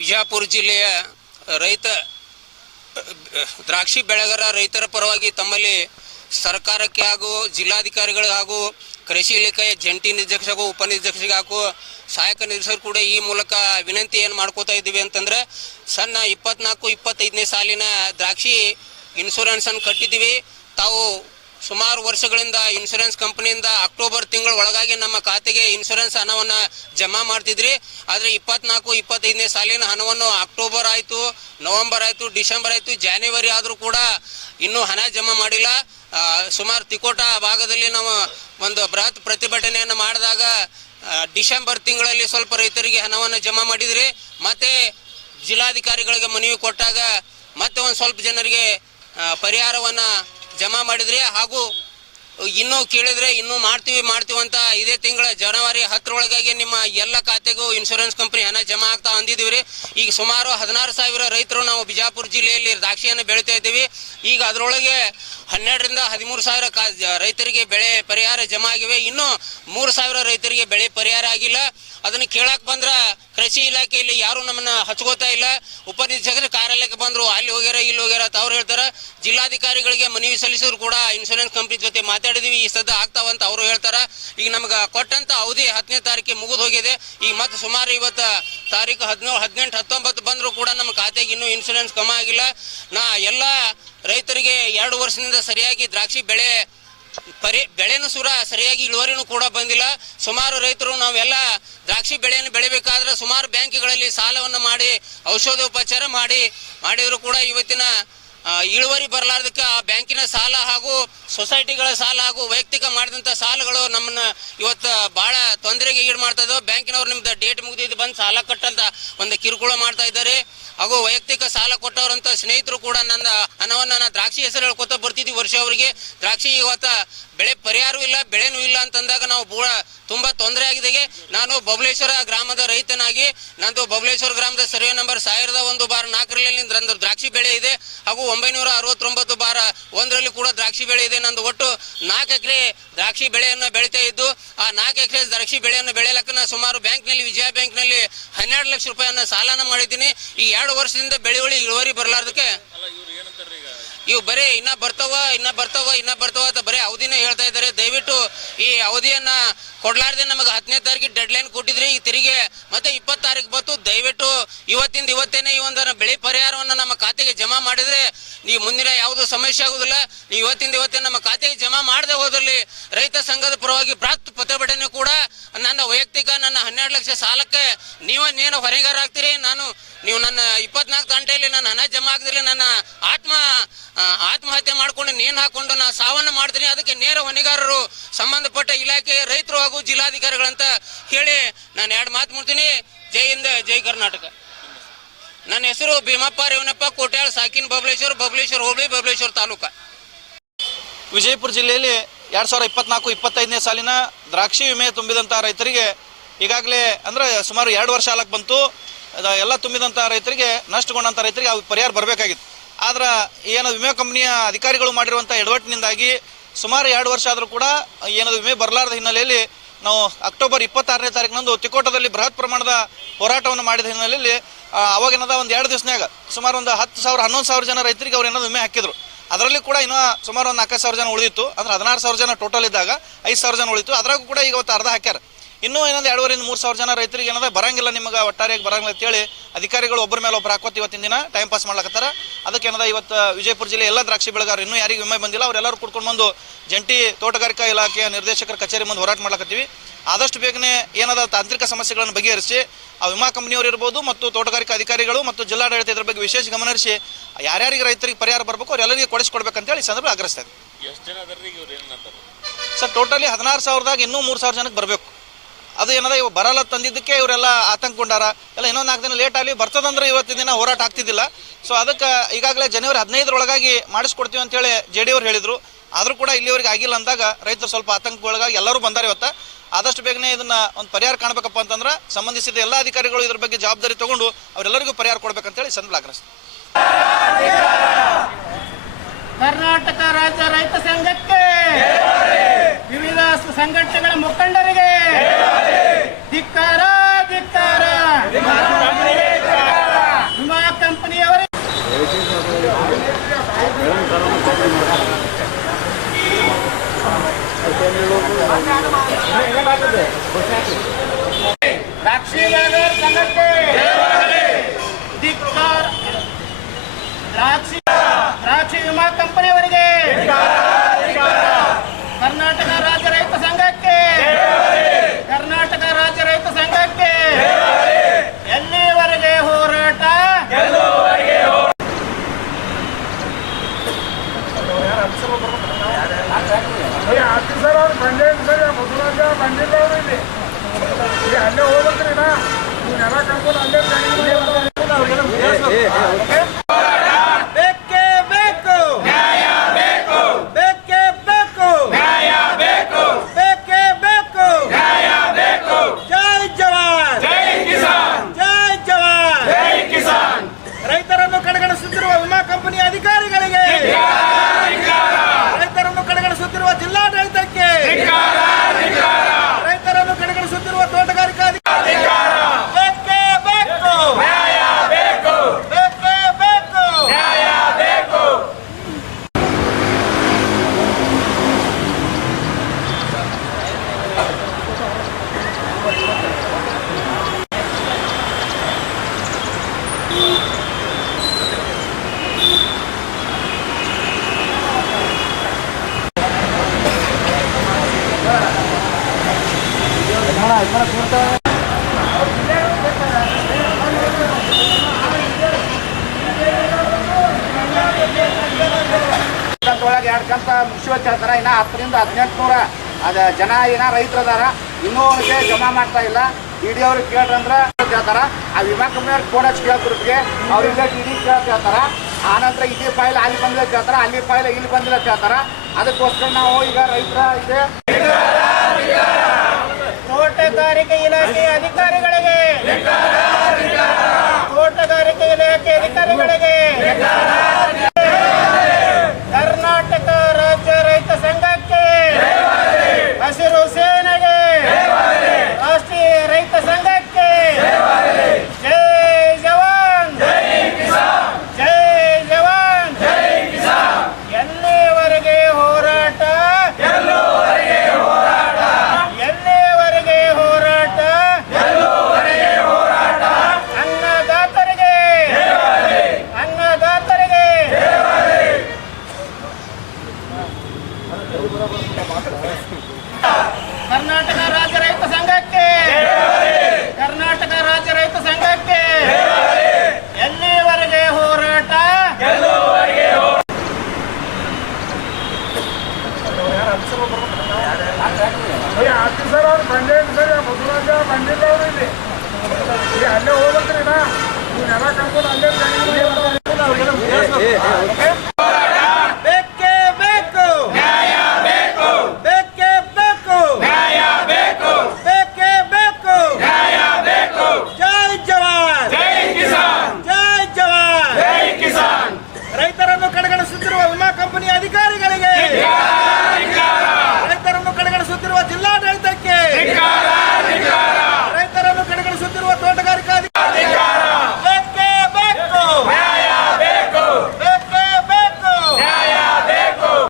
ಬಿಜಾಪುರ ಜಿಲ್ಲೆಯ ರೈತ ದ್ರಾಕ್ಷಿ ಬೆಳೆಗಾರ ರೈತರ ಪರವಾಗಿ ತಮ್ಮಲ್ಲಿ ಸರ್ಕಾರಕ್ಕೆ ಹಾಗೂ ಜಿಲ್ಲಾಧಿಕಾರಿಗಳಿಗೆ ಹಾಗೂ ಕೃಷಿ ಇಲಾಖೆಯ ಜಂಟಿ ನಿರ್ದೇಶಕ ಉಪನಿರ್ದೇಶಕ ಹಾಗೂ ಸಹಾಯಕ ನಿರ್ದೇಶಕರು ಕೂಡ ಈ ಮೂಲಕ ವಿನಂತಿ ಏನು ಮಾಡ್ಕೋತಾ ಇದ್ದೀವಿ ಅಂತಂದ್ರೆ ಸಣ್ಣ 24-25ನೇ ಸಾಲಿನ ದ್ರಾಕ್ಷಿ ಇನ್ಶೂರೆನ್ಸ್ ಅನ್ನು ಕಟ್ಟಿದ್ದೀವಿ. ತಾವು ಸುಮಾರು ವರ್ಷಗಳಿಂದ ಇನ್ಶೂರೆನ್ಸ್ ಕಂಪನಿಯಿಂದ ಅಕ್ಟೋಬರ್ ತಿಂಗಳ ಒಳಗಾಗಿ ನಮ್ಮ ಖಾತೆಗೆ ಇನ್ಶೂರೆನ್ಸ್ ಹಣವನ್ನು ಜಮಾ ಮಾಡ್ತಿದ್ರಿ. ಆದರೆ 24-25ನೇ ಸಾಲಿನ ಹಣವನ್ನು ಅಕ್ಟೋಬರ್ ಆಯಿತು, ನವೆಂಬರ್ ಆಯಿತು, ಡಿಸೆಂಬರ್ ಆಯಿತು, ಜಾನ್ವರಿ ಆದರೂ ಕೂಡ ಇನ್ನೂ ಹಣ ಜಮಾ ಮಾಡಿಲ್ಲ. ಸುಮಾರು ತಿಕೋಟ ಭಾಗದಲ್ಲಿ ನಾವು ಒಂದು ಬೃಹತ್ ಪ್ರತಿಭಟನೆಯನ್ನು ಮಾಡಿದಾಗ ಡಿಸೆಂಬರ್ ತಿಂಗಳಲ್ಲಿ ಸ್ವಲ್ಪ ರೈತರಿಗೆ ಹಣವನ್ನು ಜಮಾ ಮಾಡಿದ್ರಿ. ಮತ್ತೆ ಜಿಲ್ಲಾಧಿಕಾರಿಗಳಿಗೆ ಮನವಿ ಕೊಟ್ಟಾಗ ಮತ್ತೆ ಒಂದು ಸ್ವಲ್ಪ ಜನರಿಗೆ ಪರಿಹಾರವನ್ನು ಜಮಾ ಮಾಡಿದ್ರಿ. ಹಾಗೂ ಇನ್ನೂ ಕೇಳಿದ್ರೆ ಇನ್ನೂ ಮಾಡ್ತೀವಿ ಅಂತ ಇದೇ ತಿಂಗಳ ಜನವರಿ 10 ನಿಮ್ಮ ಎಲ್ಲ ಖಾತೆಗೂ ಇನ್ಶೂರೆನ್ಸ್ ಕಂಪನಿ ಹಣ ಜಮಾ ಆಗ್ತಾ ಅಂದಿದ್ದೀವಿ. ಈಗ ಸುಮಾರು 16,000 ರೈತರು ನಾವು ಬಿಜಾಪುರ ಜಿಲ್ಲೆಯಲ್ಲಿ ದ್ರಾಕ್ಷಿಯನ್ನು ಬೆಳೀತಾ ಇದ್ದೀವಿ. ಈಗ ಅದರೊಳಗೆ 12ರಿಂದ 13,000 ರೈತರಿಗೆ ಬೆಳೆ ಪರಿಹಾರ ಜಮಾ ಆಗಿವೆ. ಇನ್ನೂ 3,000 ರೈತರಿಗೆ ಬೆಳೆ ಪರಿಹಾರ ಆಗಿಲ್ಲ. ಅದನ್ನು ಕೇಳಕ್ ಬಂದ್ರ ಕೃಷಿ ಇಲಾಖೆಯಲ್ಲಿ ಯಾರು ನಮ್ಮನ್ನ ಹಚ್ಕೋತಾ ಇಲ್ಲ. ಉಪನಿರ್ದೇಶಕರ ಕಾರ್ಯಾಲಯಕ್ಕೆ ಬಂದ್ರು, ಅಲ್ಲಿ ಹೋಗ್ಯಾರ ಇಲ್ಲಿ ಹೋಗ್ಯಾರ ಅಂತ ಅವ್ರು ಹೇಳ್ತಾರ. ಜಿಲ್ಲಾಧಿಕಾರಿಗಳಿಗೆ ಮನವಿ ಸಲ್ಲಿಸಿದ್ರು ಕೂಡ ಇನ್ಶೂರೆನ್ಸ್ ಕಂಪನಿ ಜೊತೆ ಮಾತಾಡಿದೀವಿ, ಈ ಸದ್ದ ಆಗ್ತಾವಂತ ಅವರು ಹೇಳ್ತಾರ. ಈಗ ನಮ್ಗೆ ಕೊಟ್ಟಂತ ಅವಧಿ 10ನೇ ತಾರೀಕಿಗೆ ಮುಗಿದು ಹೋಗಿದೆ. ಈಗ ಮತ್ತೆ ಸುಮಾರು ಇವತ್ತು ತಾರೀಕು 17, 18, 19 ಬಂದ್ರು ಕೂಡ ನಮ್ಮ ಖಾತೆಗೆ ಇನ್ನೂ ಇನ್ಶೂರೆನ್ಸ್ ಕಮ್ಮಿ ಆಗಿಲ್ಲ. ನಾ ಎಲ್ಲ ರೈತರಿಗೆ 2 ವರ್ಷದಿಂದ ಸರಿಯಾಗಿ ದ್ರಾಕ್ಷಿ ಬೆಳೆನೂ ಸರಿಯಾಗಿ ಇಳುವರಿನೂ ಕೂಡ ಬಂದಿಲ್ಲ. ಸುಮಾರು ರೈತರು ನಾವೆಲ್ಲ ದ್ರಾಕ್ಷಿ ಬೆಳೆಯನ್ನು ಬೆಳಿಬೇಕಾದ್ರೆ ಸುಮಾರು ಬ್ಯಾಂಕ್ಗಳಲ್ಲಿ ಸಾಲವನ್ನು ಮಾಡಿ ಔಷಧೋಪಚಾರ ಮಾಡಿದ್ರು ಕೂಡ ಇವತ್ತಿನ ಇಳುವರಿ ಬರಲಾರ್ದಕ್ಕೆ ಆ ಬ್ಯಾಂಕಿನ ಸಾಲ ಹಾಗೂ ಸೊಸೈಟಿಗಳ ಸಾಲ ಹಾಗೂ ವೈಯಕ್ತಿಕ ಮಾಡಿದಂಥ ಸಾಲಗಳು ನಮ್ಮನ್ನ ಇವತ್ತು ಬಹಳ ತೊಂದರೆಗೆ ಈಡು ಮಾಡ್ತಾ ಇದ್ದಾವೆ. ಬ್ಯಾಂಕಿನವ್ರು ನಿಮ್ದು ಡೇಟ್ ಮುಗಿದಿದ್ದು ಬಂದು ಸಾಲ ಕಟ್ಟಂತ ಒಂದು ಕಿರುಕುಳ ಮಾಡ್ತಾ ಇದ್ದಾರೆ. ಹಾಗೂ ವೈಯಕ್ತಿಕ ಸಾಲ ಕೊಟ್ಟವರಂತ ಸ್ನೇಹಿತರು ಕೂಡ ನನ್ನ ಹಣವನ್ನು ನಾನು ದ್ರಾಕ್ಷಿ ಹೆಸರು ಹೇಳ್ಕೊತ ಬರ್ತಿದ್ವಿ ವರ್ಷ ಅವರಿಗೆ. ದ್ರಾಕ್ಷಿ ಇವತ್ತು ಬೆಳೆ ಪರಿಹಾರವೂ ಇಲ್ಲ, ಬೆಳೆನೂ ಇಲ್ಲ ಅಂತಂದಾಗ ನಾವು ತುಂಬಾ ತೊಂದರೆ ಆಗಿದೆ. ನಾನು ಬಬಲೇಶ್ವರ ಗ್ರಾಮದ ರೈತನಾಗಿ ನಂದು ಬಬಲೇಶ್ವರ ಗ್ರಾಮದ ಸರ್ವೆ ನಂಬರ್ 1001/4ರಲ್ಲಿ ನಂದು ದ್ರಾಕ್ಷಿ ಬೆಳೆ ಇದೆ. ಹಾಗೂ 969/1ರಲ್ಲಿ ಕೂಡ ದ್ರಾಕ್ಷಿ ಬೆಳೆ ಇದೆ. ನಂದು ಒಟ್ಟು 4 ಎಕರೆ ದ್ರಾಕ್ಷಿ ಬೆಳೆಯನ್ನು ಬೆಳೀತಾ ಇದ್ದು, ಆ 4 ಎಕರೆ ದ್ರಾಕ್ಷಿ ಬೆಳೆಯನ್ನು ಬೆಳೆಯಲಕ್ಕ ನಾನು ಸುಮಾರು ಬ್ಯಾಂಕ್ನಲ್ಲಿ, ವಿಜಯ ಬ್ಯಾಂಕ್ನಲ್ಲಿ 12 ಲಕ್ಷ ರೂಪಾಯಿಯನ್ನು ಸಾಲನ ಮಾಡಿದ್ದೀನಿ. ಈ 2 ವರ್ಷದಿಂದ ಇಳುವರಿ ಬರಲಾರ್ದಕ್ಕೆ ಇವು ಬರೀ ಇನ್ನ ಬರ್ತಾವ ಅಂತ ಬರೀ ಅವಧಿನ ಹೇಳ್ತಾ ಇದ್ದಾರೆ. ದಯವಿಟ್ಟು ಈ ಅವಧಿಯನ್ನ ಕೊಡ್ಲಾರ್ದೆ ನಮಗೆ 10ನೇ ತಾರೀಕಿಗೆ ಡೆಡ್ ಲೈನ್ ಕೊಟ್ಟಿದ್ರಿ. ಈಗ ತಿರುಗಿ ಮತ್ತೆ 20 ತಾರೀಕು ಬಂತು. ದಯವಿಟ್ಟು ಇವತ್ತೇನೆ ಈ ಒಂದು ಬೆಳೆ ಪರಿಹಾರವನ್ನು ನಮ್ಮ ಖಾತೆಗೆ ಜಮಾ ಮಾಡಿದ್ರೆ ನೀವು ಮುಂದಿನ ಯಾವುದು ಸಮಸ್ಯೆ ಆಗುದಿಲ್ಲ. ನೀವು ಇವತ್ತೇ ನಮ್ಮ ಖಾತೆಗೆ ಜಮಾ ಮಾಡದೆ ಹೋದಲ್ಲಿ ರೈತ ಸಂಘದ ಪರವಾಗಿ ಬೃಹತ್ ಪ್ರತಿಭಟನೆ ಕೂಡ ನನ್ನ ವೈಯಕ್ತಿಕ ನನ್ನ 12 ಲಕ್ಷ ಸಾಲಕ್ಕೆ ನೀವೇನು ಹೊರೆಗಾರ ಆಗ್ತೀರಿ. ನೀವು ನನ್ನ 24 ಗಂಟೆಯಲ್ಲಿ ನನ್ನ ಹಣ ಜಮಾ ಆಗದಿರಲಿ ನನ್ನ ಆತ್ಮಹತ್ಯೆ ಮಾಡ್ಕೊಂಡು ನೇಣು ಹಾಕೊಂಡು ನಾನು ಸಾವನ್ನ ಮಾಡ್ತೀನಿ. ಅದಕ್ಕೆ ನೇರ ಹೊಣೆಗಾರರು ಸಂಬಂಧಪಟ್ಟ ಇಲಾಖೆ, ರೈತರು ಹಾಗೂ ಜಿಲ್ಲಾಧಿಕಾರಿಗಳಂತ ಹೇಳಿ ನಾನು 2 ಮಾತು ಮುಡ್ತೀನಿ. ಜೈ ಹಿಂದ್, ಜೈ ಕರ್ನಾಟಕ. ನನ್ನ ಹೆಸರು ಭೀಮಪ್ಪ ರೇವನಪ್ಪ ಕೋಟ್ಯಾಳ್, ಸಾಕಿನ್, ಬಬಲೇಶ್ವರ ಹೋಬಳಿ, ಬಬಲೇಶ್ವರ ತಾಲೂಕ. ವಿಜಯಪುರ ಜಿಲ್ಲೆಯಲ್ಲಿ 2024-25ನೇ ಸಾಲಿನ ದ್ರಾಕ್ಷಿ ವಿಮೆ ತುಂಬಿದಂಥ ರೈತರಿಗೆ ಈಗಾಗಲೇ ಅಂದ್ರೆ ಸುಮಾರು 2 ವರ್ಷ ಆಲಕ್ಕೆ ಬಂತು. ಎಲ್ಲ ತುಂಬಿದಂಥ ರೈತರಿಗೆ, ನಷ್ಟಗೊಂಡಂಥ ರೈತರಿಗೆ ಅವು ಪರಿಹಾರ ಬರಬೇಕಾಗಿತ್ತು. ಆದ್ರೆ ಏನದು ವಿಮೆ ಕಂಪನಿಯ ಅಧಿಕಾರಿಗಳು ಮಾಡಿರುವಂಥ ಎಡವಟ್ಟಿನಿಂದಾಗಿ ಸುಮಾರು 2 ವರ್ಷ ಆದರೂ ಕೂಡ ಏನದು ವಿಮೆ ಬರಲಾರದ ಹಿನ್ನೆಲೆಯಲ್ಲಿ ನಾವು ಅಕ್ಟೋಬರ್ 26ನೇ ತಾರೀಕಿನಂದು ತಿಕೋಟದಲ್ಲಿ ಬೃಹತ್ ಪ್ರಮಾಣದ ಹೋರಾಟವನ್ನು ಮಾಡಿದ ಹಿನ್ನೆಲೆಯಲ್ಲಿ ಅವಾಗೇನದ ಒಂದು 2 ದಿವಸನಾಗ ಸುಮಾರು ಒಂದು 10,000 11,000 ಜನ ರೈತರಿಗೆ ಅವ್ರು ಏನದು ವಿಮೆ ಹಾಕಿದ್ರು. ಅದರಲ್ಲಿ ಕೂಡ ಇನ್ನೂ ಸುಮಾರು ಒಂದು 4,000 ಜನ ಉಳಿದಿತ್ತು. ಅಂದ್ರೆ 16,000 ಜನ ಟೋಟಲ್ ಇದ್ದಾಗ 5,000 ಜನ ಉಳಿತು. ಅದ್ರಾಗೂ ಕೂಡ ಈಗ ಅವತ್ತು ಅರ್ಧ ಹಾಕ್ಯಾರ. ಇನ್ನೂ ಏನಂದ್ರೆ 2,500-3,000 ಜನ ರೈತರಿಗೆ ಏನದ ಬರಂಗಿಲ್ಲ, ನಿಮಗೆ ಒಟ್ಟಾರೆಯಾಗಿ ಬರಂಗಿಲ್ಲ ಅಂತೇಳಿ ಅಧಿಕಾರಿಗಳು ಒಬ್ಬರ ಮೇಲೆ ಒಬ್ಬರು ಹಾಕೋತಿ ಇವತ್ತಿನ ದಿನ ಟೈಮ್ ಪಾಸ್ ಮಾಡ್ಲಕತ್ತಾರ. ಅದಕ್ಕೆ ಏನದ ಇವತ್ತು ವಿಜಯಪುರ ಜಿಲ್ಲೆ ಎಲ್ಲ ದ್ರಾಕ್ಷಿ ಬೆಳೆಗಾರರು ಇನ್ನೂ ಯಾರಿಗೆ ವಿಮೆ ಬಂದಿಲ್ಲ ಅವರೆಲ್ಲರೂ ಕುಡ್ಕೊಂಡು ಬಂದು ಜಂಟಿ ತೋಟಗಾರಿಕಾ ಇಲಾಖೆಯ ನಿರ್ದೇಶಕರ ಕಚೇರಿ ಮುಂದೆ ಹೋರಾಟ ಮಾಡ್ಲಕತ್ತೀವಿ. ಆದಷ್ಟು ಬೇಗನೆ ಏನದ ತಾಂತ್ರಿಕ ಸಮಸ್ಯೆಗಳನ್ನು ಬಗೆಹರಿಸಿ ಆ ವಿಮಾ ಕಂಪನಿಯವರು ಇರ್ಬೋದು ಮತ್ತು ತೋಟಗಾರಿಕಾ ಅಧಿಕಾರಿಗಳು ಮತ್ತು ಜಿಲ್ಲಾಡಳಿತ ಇದ್ರ ಬಗ್ಗೆ ವಿಶೇಷ ಗಮನ ಹರಿಸಿ ಯಾರ್ಯಾರಿಗೆ ರೈತರಿಗೆ ಪರಿಹಾರ ಬರಬೇಕು ಅವ್ರೆಲ್ಲರಿಗೆ ಕೊಡಿಸ್ಕೊಡ್ಬೇಕಂತೇಳಿ ಸಂದರ್ಭ ಆಗ್ರಹಿಸ್ತಾ ಇದ್ದೀವಿ. ಸರ್ ಟೋಟಲಿ 16,000ದಾಗ ಇನ್ನೂ 3,000 ಜನಕ್ಕೆ ಬರಬೇಕು. ಅದು ಏನದ ಇವು ಬರಲ್ಲ ತಂದಿದ್ದಕ್ಕೆ ಇವರೆಲ್ಲ ಆತಂಕಗೊಂಡಾರ. ಎಲ್ಲ ಇನ್ನೊಂದು 4 ದಿನ ಲೇಟ್ ಆಗಲಿ, ಬರ್ತದಂದ್ರೆ ಇವತ್ತಿನ ದಿನ ಹೋರಾಟ ಆಗ್ತಿದ್ದಿಲ್ಲ. ಸೊ ಅದಕ್ಕೆ ಈಗಾಗಲೇ ಜನವರಿ 15ರೊಳಗಾಗಿ ಮಾಡಿಸ್ಕೊಡ್ತೀವಿ ಅಂತೇಳಿ JD ಅವ್ರು ಹೇಳಿದ್ರು. ಆದರೂ ಕೂಡ ಇಲ್ಲಿವರೆಗೆ ಆಗಿಲ್ಲ ಅಂದಾಗ ರೈತರು ಸ್ವಲ್ಪ ಆತಂಕಗೊಳಗಾಗಿ ಎಲ್ಲರೂ ಬಂದಾರೆ. ಇವತ್ತು ಆದಷ್ಟು ಬೇಗನೆ ಇದನ್ನ ಒಂದು ಪರಿಹಾರ ಕಾಣಬೇಕಪ್ಪ ಅಂತಂದ್ರೆ ಸಂಬಂಧಿಸಿದ ಎಲ್ಲ ಅಧಿಕಾರಿಗಳು ಇದ್ರ ಬಗ್ಗೆ ಜವಾಬ್ದಾರಿ ತಗೊಂಡು ಅವರೆಲ್ಲರಿಗೂ ಪರಿಹಾರ ಕೊಡ್ಬೇಕಂತೇಳಿ ಸಂದರ್ಭ ಆಗ್ರಹಿಸ್ತಾರೆ. ಕರ್ನಾಟಕ ರಾಜ್ಯ ರೈತ ಸಂಘಕ್ಕೆ, ವಿವಿಧ ಸಂಘಟನೆಗಳ ಮುಖಂಡರಿಗೆ ಧಿಕ್ಕಾರ. ಮುಗಿಸುವ ಹೇಳ್ತಾರೆ. ಇನ್ನು 10ರಿಂದ 1800 ಜನ ಏನ ರೈತರು ಅದಾರ, ಇನ್ನೂ ಅವ್ರಿಗೆ ಜಮಾ ಮಾಡ್ತಾ ಇಲ್ಲ. ಡಿ ಅವ್ರಿಗೆ ಕೇಳ್ರಂದ್ರೆ ಹೇಳ್ತಾರ, ಆ ವಿಮಾ ಕಂಪ್ನಿಯವ್ರಿಗೆ ಫೋನ್ ಹಚ್ಚಿ ಕೇಳ್ತಿರ್ತಿಗೆ ಅವ್ರಿಗೆ ಡಿ ಕೇಳ್ತಾರ. ಆನಂತರ ಇದೇ ಫೈಲ್ ಅಲ್ಲಿ ಬಂದಿಲ್ಲ ಹೇಳ್ತಾರ, ಅಲ್ಲಿ ಫೈಲ್ ಇಲ್ಲಿ ಬಂದಿಲ್ಲ ಹೇಳ್ತಾರ. ಅದಕ್ಕೋಸ್ಕರ ನಾವು ಈಗ ರೈತರ ಇದೆ ತೋಟಗಾರಿಕೆ ಇಲಾಖೆ ಅಧಿಕಾರಿಗಳಿಗೆ, ತೋಟಗಾರಿಕೆ ಇಲಾಖೆ ಅಧಿಕಾರಿಗಳಿಗೆ, ಕರ್ನಾಟಕ ರಾಜ್ಯ ರೈತ ಸಂಘಕ್ಕೆ, ಹಸಿರು ಸೇನೆಗೆ, ರಾಷ್ಟ್ರೀಯ ರೈತ ಸಂಘಕ್ಕೆ ಜೈ ಜವಾನ್, ಜೈ ಜವಾನ್, ಎಲ್ಲಿವರೆಗೆ ಹೋರಾಟ, ಎಲ್ಲಿವರೆಗೆ ಹೋರಾಟ, ಅನ್ನದಾತರಿಗೆ, ಅನ್ನದಾತರಿಗೆ ಕರ್ನಾಟಕ ರಾಜ್ಯ ರೈತ ಸಂಘಕ್ಕೆ, ಕರ್ನಾಟಕ ರಾಜ್ಯ ರೈತ ಸಂಘಕ್ಕೆ ಎಲ್ಲಿವರೆಗೆ ಹೋರಾಟ, ಸರ್ ಅವ್ರು ಬಂದೇ ಸರ್ ಬಸವರಾಜ ಬಂದಿಲ್ಲ ಅವರು ಇಲ್ಲಿ ಅಲ್ಲೇ ಹೋಗ್ಬೇಕ್ರಿ ನಾ ನೀವೆಲ್ಲ ಕರ್ಕೊಂಡು ಅಲ್ಲೇ